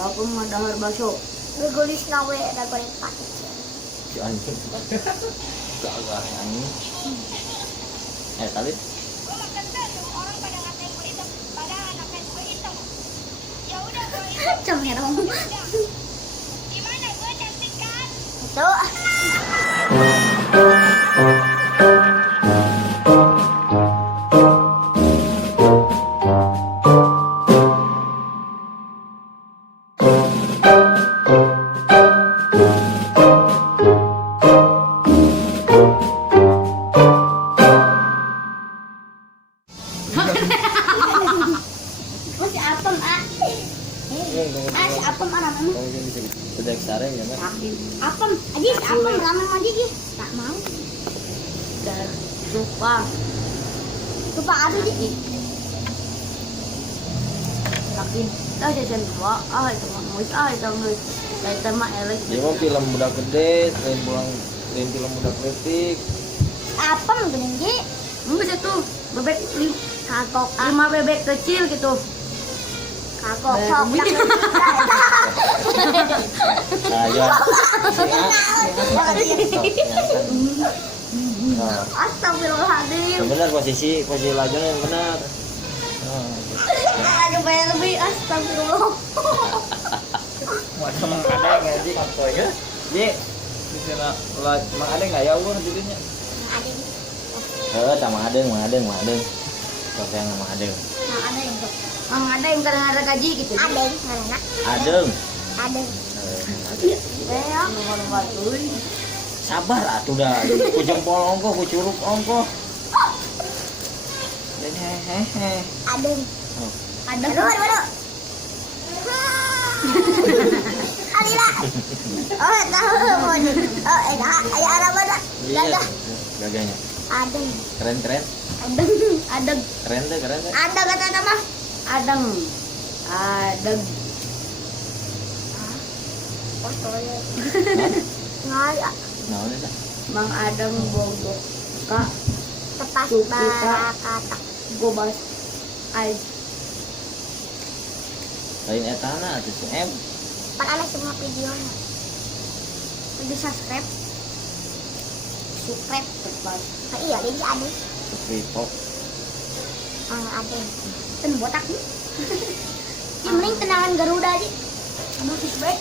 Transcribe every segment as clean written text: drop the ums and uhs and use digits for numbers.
Apa mah dahar baso. Gegolis nawe ada goreng pakai. Si anjing. Gak anjing. Tali. Gua makan bakso, orang pada ngatain gua hitam, padahal anaknya juga hitam. Ya udah gua hitam. Cemerong. Gimana gua cantik kan? Itu. Masih apem ah. Si apem namanya. Sudah sareng ya, Mak. Apem, aja si apem ramen aja dia. Tak mau. Dan lupa. Lupa ada sih. Yakin. Dah jajan dua. Itu mah mois itu ngeus. Lain mah elek. Dia mah film budak gede, lain film budak letik. Apem geuning ge. Enggak tuh. Bebek Kagok 5 bebek kecil gitu. kagok sok. Nah, ya. Nah, Astagfirullahaladzim. benar posisi lajang yang benar. Aduh bayar lebih astagfirullah. Masa mang ada nggak sih kantornya? Ji, di sana mang ada nggak ya Allah jadinya? Sama ada. Sok yang sama ada. Ada yang sok. Mang ada yang kadang ada gaji gitu. Ada yang mana? Adeng. Ada. Ya, nomor batuin. Sabar atuh dah. Ku jempol ongkoh, ku curug ongkoh. Dan hehehe. Ada. Oh. Ada. Waduh. Alila. Oh, tahu mau. Oh, ayah arah mana? Iya. Gaganya. Ada. Keren. Ada. Keren deh. Ada kata nama. Adeng. Oh, soalnya. Ngaya. Nah, ini dah. Mang Adeng bodoh. Kak, Tepas Tuh, kata. gobas. Ai, Lain etana atuh si M. Padahal semua videonya. Udah subscribe. tepas. Oh, iya, jadi ada. Kripto. Ada. Ten botak nih. Yang mending tenangan Garuda aja. Sama fishback.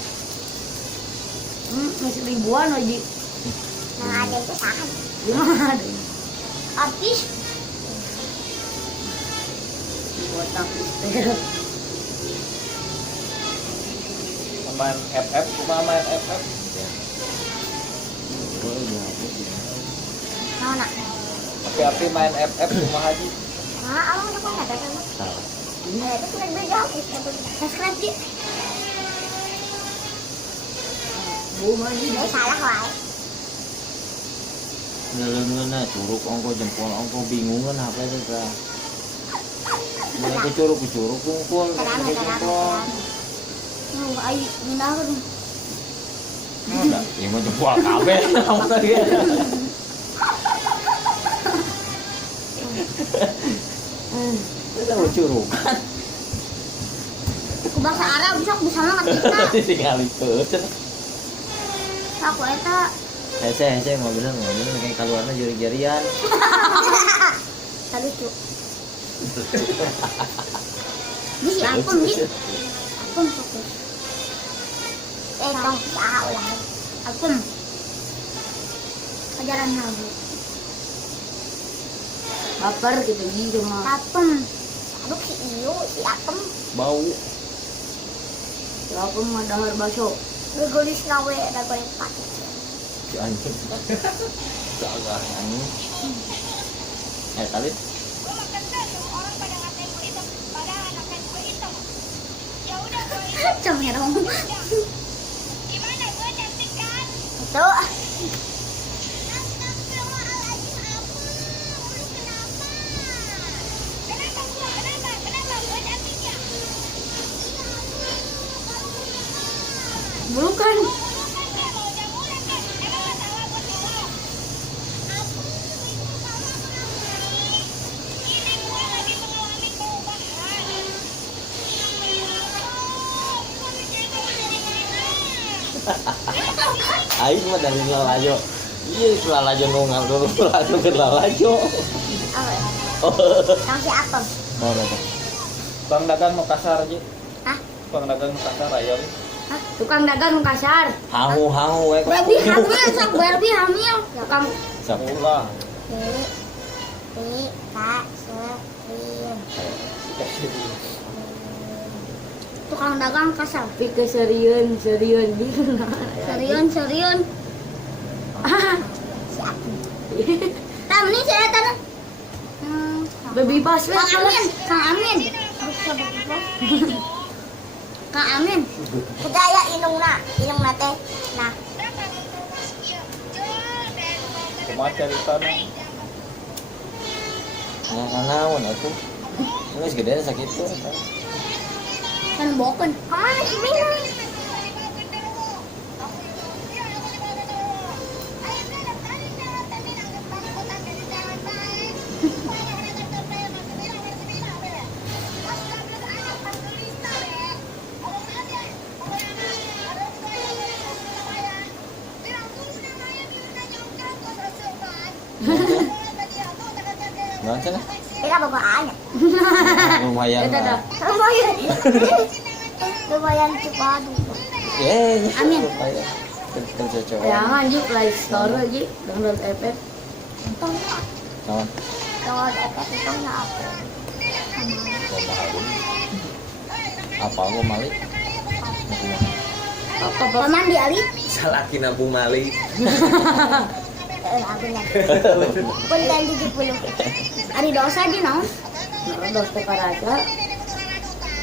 Masih ribuan lagi. Nah, ada itu sahan. Gimana ada? Habis. Botak misterius. Main FF, cuma main FF. Mau nak? Api main FF cuma haji. Nah, awak udah kok ada kan? Salah. Itu keren beda. Subscribe dia. Bunga lagi. Salah wae. Ngeuleuh curug ongko jempol ongko bingungan apa itu kah? Mana ke curug kungkul ke jempol. Ai minahun. Ada, ya mau jempol kabeh apa dia. Kita mau curug. Ku bahasa Arab bisa mah kita. Tinggal itu. Aku eta Hese mau bener kayak keluarnya jari-jarian. lucu. Di si akun di. Akun fokus. Tong ya ulah. Akun. Ajaran nabi. Baper gitu gitu mah. Apem. Aduh si iyo si apem. Bau. Apa mah dahar baso. Gegolis nawe ada goreng pakai. Si anjing. Gak anjing. Tali. Gua makan bakso, orang pada ngatain gua hitam, padahal anaknya juga hitam. Ya udah gua hitam. Cemerong. Gimana gua cantik kan? Itu. Kenapa gua cantiknya? Bukan. Mau jamuran kan? Emang masalah buat cowok? Ini gua lagi mengalami perubahan. Aing mah dari lalajo. Iya, lalajo nunggal dulu, lalajo ke lalajo. Apa ya? Oh, Kang si Atom. mana tuh? Tukang dagang mau kasar aja. Hah? Tukang dagang mau kasar ayo. Hah? Tukang dagang nu kasar. Hangu we. Barbie hamil, sok Barbie hamil. Tukang Ulah. tukang dagang kasar. Tapi keserian serian Seriun. Si Atom. Tam ini saya tanah. bebas we Kang Amin. Kang Amin. Kejaya inungna teh. Nah, Kumaha ceritana? Nah, naon atuh? Geus gede sakit tuh. kan boken. Kemana si Mina? Naon cenah? Kita babaannya. Lumayan. Eta dah. Lumayan cepat. Amin. Kerja cowok. Jangan Ji Play Store Ji download efek. Naon? Kalau dapat itu nggak apa. Apa gua malik? Apa Paman di Ali. Salaki nabung malik. Aku nyari. Pun dan 70. Ari dosa di naon? dos teka raja.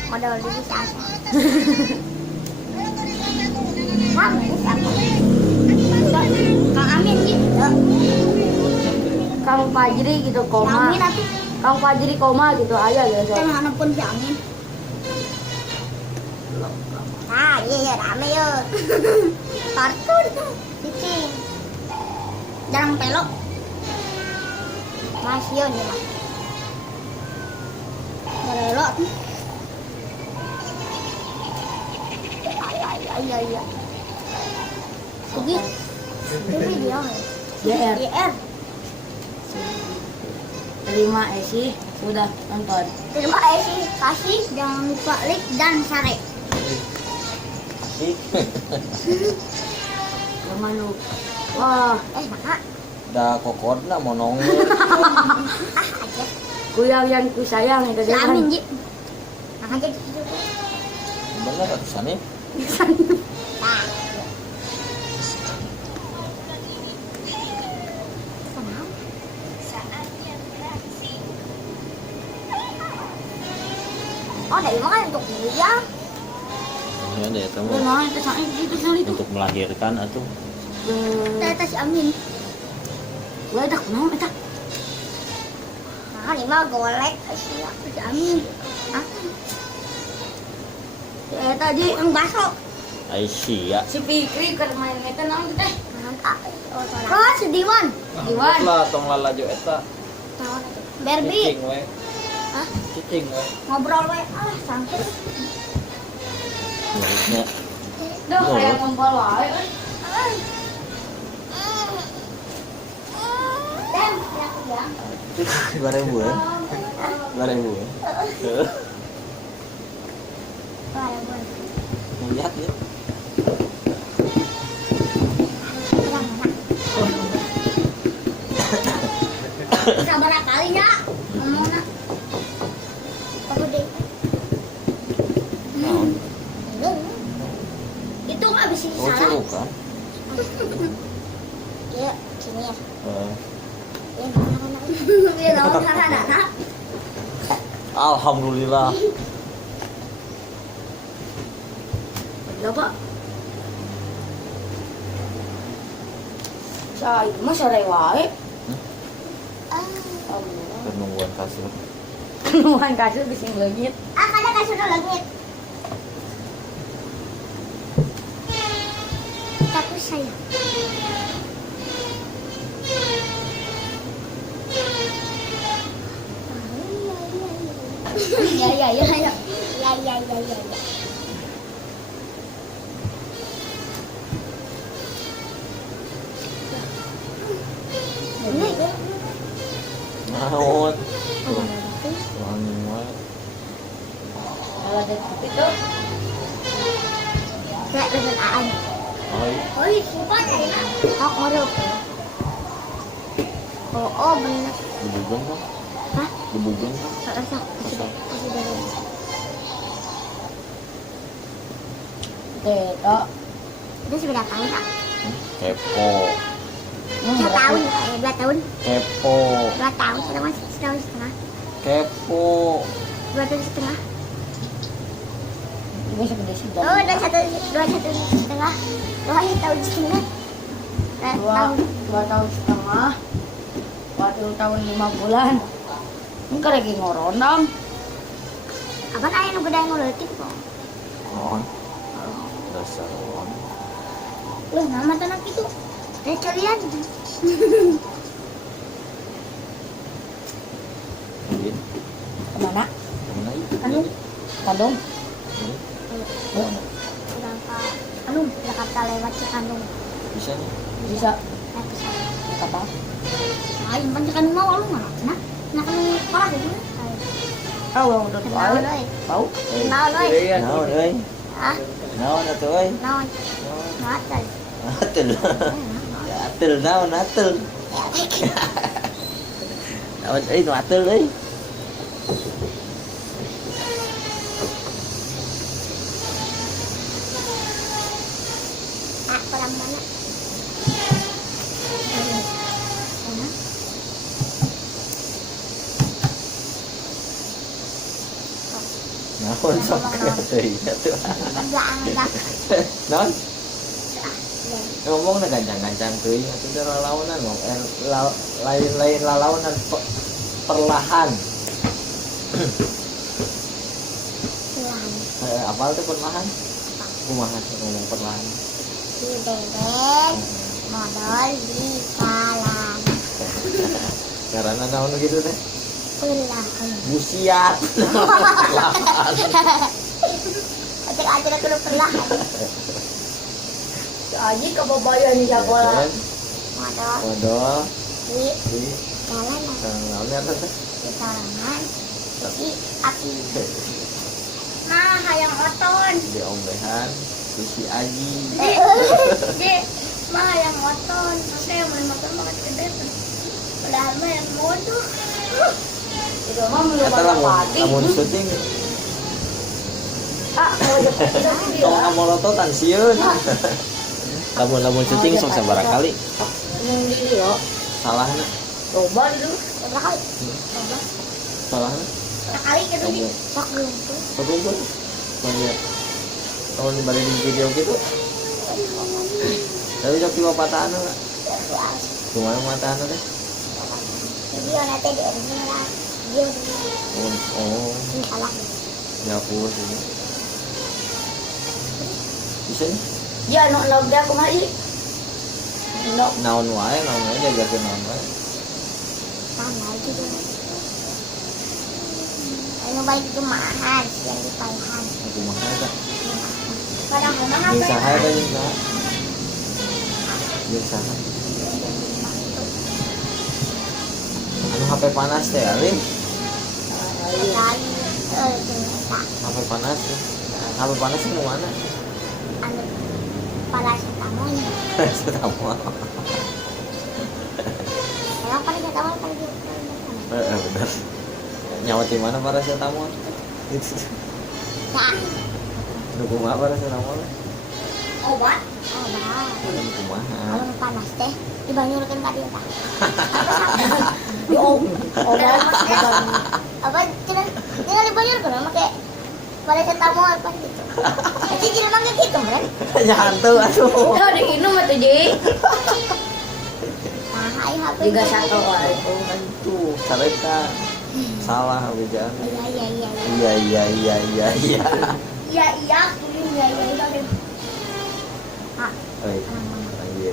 Modal di sasa. Kamu ini siapa? Kang Amin gitu. Kang Fajri gitu Kang koma. Amin tapi Kang Fajri koma gitu aja gitu. kan mana pun si Amin. Nah, iya rame yo. Kartun cicing. Jarang pelok. Masih yo nih mah. Pelok. Iya. Pergi. Pergi dia. JR JR. terima Esi sudah nonton. Terima kasih. Jangan lupa like dan share. Jangan lupa. Wah, Nah. Da kokodna monong. Aja. kuyang yang ku sayang itu Si jangan. Amin, Ji. Nah, aja di situ. Bener atuh nih. Nah. Kenapa? Oh, dari mana untuk dia? Ya deh kamu Memang itu sangat itu sulit itu. untuk melahirkan atuh. Ternyata si Amin. Gue dah kenal eta. Nah, ini mah golek si Amin. Ah, Eta Ji yang baso. Aisyah. si Fikri keur main eta naon teh? Oh, si Diwan. Diwan. Lah tong lalajo eta. Barbie. Cicing we. Hah? Cicing we. Ngobrol we. Alah, santai. Muridnya. Duh, kayak ngompol wae. Dan, ya aku bilang. 2000 ya. 2000 ya. Lihat ya. Sabar kali ya. Ngomongna. Aku deh. Naon? Itu nggak bisa Oh, salah. curug kan? Iya, sini ya. Eh, Iya, dong, karena Alhamdulillah. Coba. Saya mah sore wae. Penungguan kasur. Nuhan kasur bising leungit. Kada kasur langit. Tapi saya. Ya. Kayak dengan aan. Oi. Oi, sumpah ya. Hak ngorok. Oh, bener. Gebugan kan? Hah? Gebugan kan? Rasa. Masih dari. Teka. Itu sudah tahu tak? Kepo. Sudah tahun, 2 tahun. Kepo. 2 tahun, sudah masih setahun setengah. Kepo. 2 tahun setengah. Ibu segede sudah. Oh, dan 2 tahun setengah. 2 tahun setengah. Dua tahun setengah. 1 tahun 5 bulan. Enggak lagi ngorondong. Apa kayak nu gede ngurutin kok? On. Dasar on. Loh, nama anak itu. Dari kalian. Iya. Kemana? Mana itu? Anu. Kandung. Berapa? Anu, Jakarta lewat Cikandung. Bisa nih. Bisa. Naik ke sana. Apa? Ay, ban Cikandung mau lu mana? Nah, nak anu parah itu. Tahu yang udah Kenal tua. loy. Tahu? Kenal loy. Iya. Naon euy? Ah, Naon atuh euy? naon? Natal. Atul. Ya atul naon atul. Naon euy nu atul euy? Ah, perang mana? Mana? Naon sok teuy atuh. Enggak. Naon? Ngomong na gancang-gancang teuing atuh teh lalaunan mah lain lalaunan perlahan. Tuhan. Apal teh perlahan? Kumaha sih ngomong perlahan? Si Beben modal di jalan. Karena naon gitu teh? Perlahan. Busiat. Acak-acak aku udah perlahan. Aji kebabayan di sekolah. Modal Modal di di jalanan. naonnya teh? Di jalanan. Di api. Nah, hayang oton. Di ombehan si Aji. Dek, mah yang motor, maka yang main motor makan gede kan. Padahal mah yang motor. Itu mah belum Kata ada lamun padi. lamun syuting Ah, mau jepit itu tong dia. amolototan sieun. Lamun syuting sok sabaraha kali Yang di yo. salahna Coba dulu. Berapa kali? Coba. salahna Sekali kedua di Kamu. sok lumpur. kerumpul soalnya tahun balik di video gitu tapi sok tiba patahan enggak kumaha patahan teh Jadi orang teh di original. Dia udah oh salah. ya puas ini bisa nih Ya no dia aku mah i. No. naon wae jagakeun naon wae Sama gitu. Ayo balik jemaah yang di Paihan. kumaha teh Kadang memang jeung apa? saha teh jeung saha jeung saha anu HP panas teh Alin Kali cerita HP panas teh HP panas itu mana anu paracetamol. Paracetamol. Emang paracetamol paling Bener. Nyawa di mana paracetamol? Itu. Nah, Nu kumaha paracetamol? obat. Obat. Nu kumaha? Kalau panas teh dibanyurkeun ka dieu tah. Yo. Obat bukan. Apa cenah dibanyurkeun make paracetamol pas gitu. Jadi jadi mangga gitu, Bren. Nyantu aduh. Udah diinum atuh Ji. Nah, ai HP. Juga satu wae. Oh kan itu careta. Salah bejaan. Iya. Iya. Iya, kuning iya. Ah, Oi. Iya.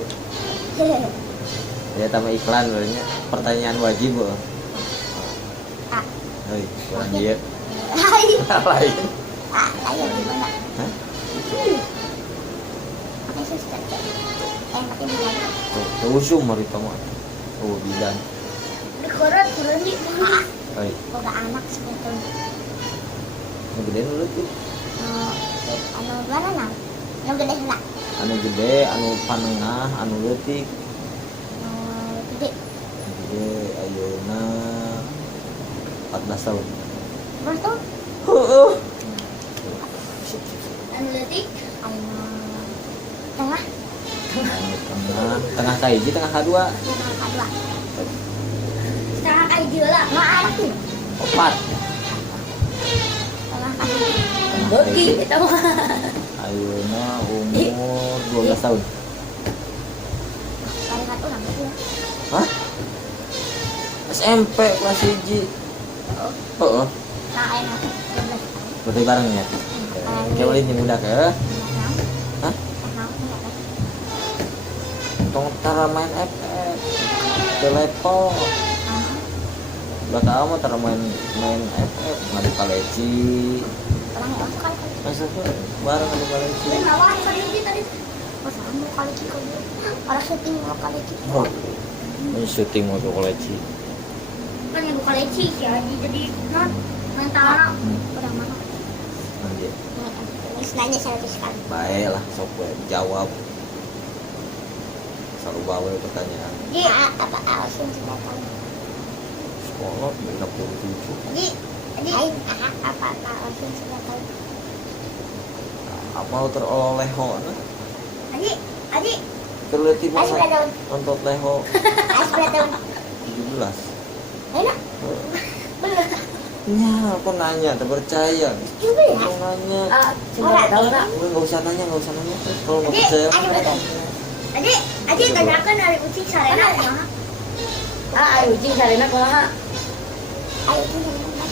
Ya tambah iklan sebenarnya. Pertanyaan wajib loh. ah. Oi, kurang dia. Hai. Lain. Ah, ayo gimana? Hah? Pakai suster. Pakai bilang. Tuh, usum mari mah. Oh, bidan. Dikorot turun di. Ah, Oi, boga anak sebetulnya. nu gede nu leutik. Anu gana nah. Anu gede lah. Anu gede, anu panengah, anu leutik. Gede. Gede ayeuna 14 tahun. Terus tuh Heeh. anu leutik tengah Tengah kahiji, tengah kadua. kedua. Setengah kayak gila. Nggak ada tuh. 4. Tengah kayak Bagi itu mah. Ayeuna umur 12 tahun. dari satu sampai dua. Hah? SMP kelas 1. Heeh. Nah, enak. 12 tahun. Berarti bareng ya. Kayak boleh budak ya. Hah? Tong tara main FF. Telepon. Bakal mah tara main FF, ngadu kaleci. Orang nggak masuk kali. Masuk bareng ngadu kaleci. Dan lawan kali tadi. Masa mau kali kali. Orang syuting mau kali. Oh. Ini syuting mau kaleci. Kan yang buka leci ya, jadi non mental udah mana? Nanti Nanya 100 kali. baiklah sok we jawab. Selalu bawa pertanyaan. Ji, apa alasan sudah tahu? Sekolah 67. Ji, apa alasan sudah tahu? Apa teroleh ho na? Aji, Terleti Ais berapa tahun? nonton leho Ais berapa tahun? 17. Enak. Bener. Ya, aku nanya, tak percaya. Juga ya. Aku nanya. Cuma tahu nak. Nggak usah nanya. Kalau nggak Adik, percaya, adik berapa? Adik tanyakan dari kucing sarena kumaha? Ayo ucing sarena kumaha? Ayo kucing sarena.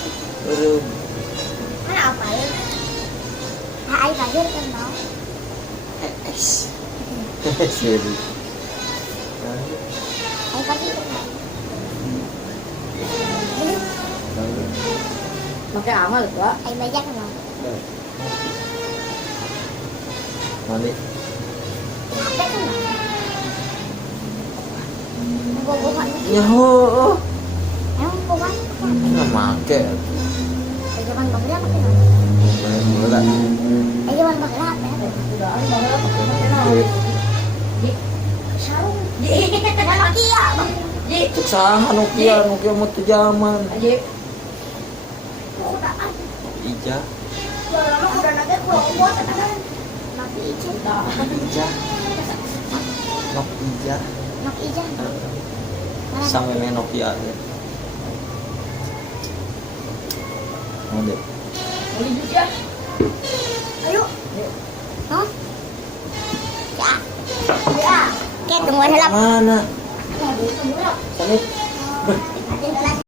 Aduh, Mana apa ya? Ayo kaget kan mau. Siri. Ayo kaget kan mau. Pakai amal gua. Ayo baca kan mau. Mandi. HP kan mau. Bobohan. Nyaho. Emang bobohan? Nggak make. Jangan bangga apa kan? Bola. Jangan bangga apa ya? Sarung. Jangan Nokia, Bang. Cek saha Nokia mah tuh zaman. Aji. Kudaan. Ija. Lama udah nanya kurang buat kan. Nabi Ija. Ija. Nok Ija. Nok Ija. Sampai main Nokia. Mandi. Boleh juga. Ayo. Hah? Ya. Ya. Oke, tungguan helap. Mana? Aduh, tunggu. Sampai. Ada